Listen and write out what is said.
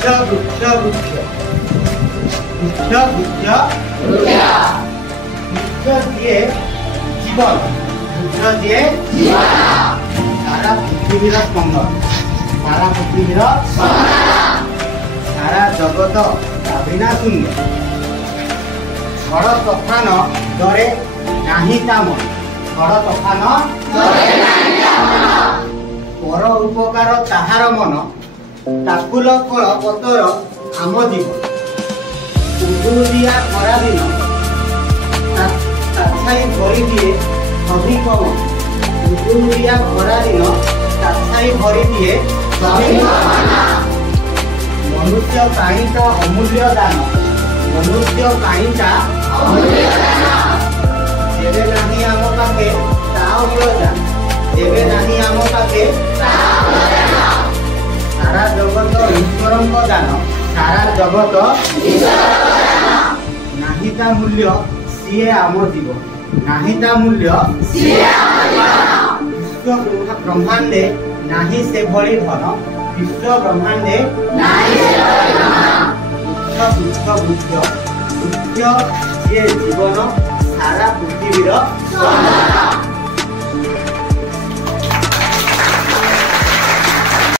ବୃକ୍ଷ ବୃକ୍ଷ ବୃକ୍ଷ ବୃକ୍ଷ ବୃକ୍ଷ ଦିଏ ଜୀବନ ବୃକ୍ଷ ଦିଏ ସାରା ପୃଥିବୀର ସ୍ପନ୍ଦନ ସାରା ପୃଥିବୀର ସାରା ଜଗତ ବିନା ଶୂନ୍ୟ ଝଡ଼ ତୋଫାନ ଡରେ ନାହିଁ ତା ମନ ଝଡ଼ ତୋଫାନ ପର ଉପକାର ତାହାର ମନ ତାକୁଲ ଫଳ ପତର ଆମ ଜୀବନ ଉଦୁରିଆ ଖରା ଦିନ ତାଛାଇ ଭରି ଦିଏ ସଭି ପବନ ଉଦୁରିଆ ଖରା ଦିନ ତାଛାଇ ଭରି ଦିଏ ସଭି ମନୁଷ୍ୟ ପାଇଁକା ଅମୂଲ୍ୟ ଦାନ ମନୁଷ୍ୟ ପାଇଁକା ଯେବେ ନାହିଁ ଆମ ପାଖେ ତା ଅମ୍ଳଜାନ ଯେବେ ନାହିଁ ଆମ ପାଖେ ସାରା ଜଗତ ଈଶ୍ୱରଙ୍କ ଦାନ ସାରା ଜଗତ ନାହିଁ ତା ମୂଲ୍ୟ ସିଏ ଆମ ଜୀବନ ନାହିଁ ତା ମୂଲ୍ୟ ବିଶ୍ୱ ବ୍ରହ୍ମାଣ୍ଡେ ନାହିଁ ସେଭଳି ଧନ ବିଶ୍ୱ ବ୍ରହ୍ମାଣ୍ଡେ ବୃକ୍ଷ ବୃକ୍ଷ ବୃକ୍ଷ ଯିଏ ଜୀବନ ସାରା ପୃଥିବୀର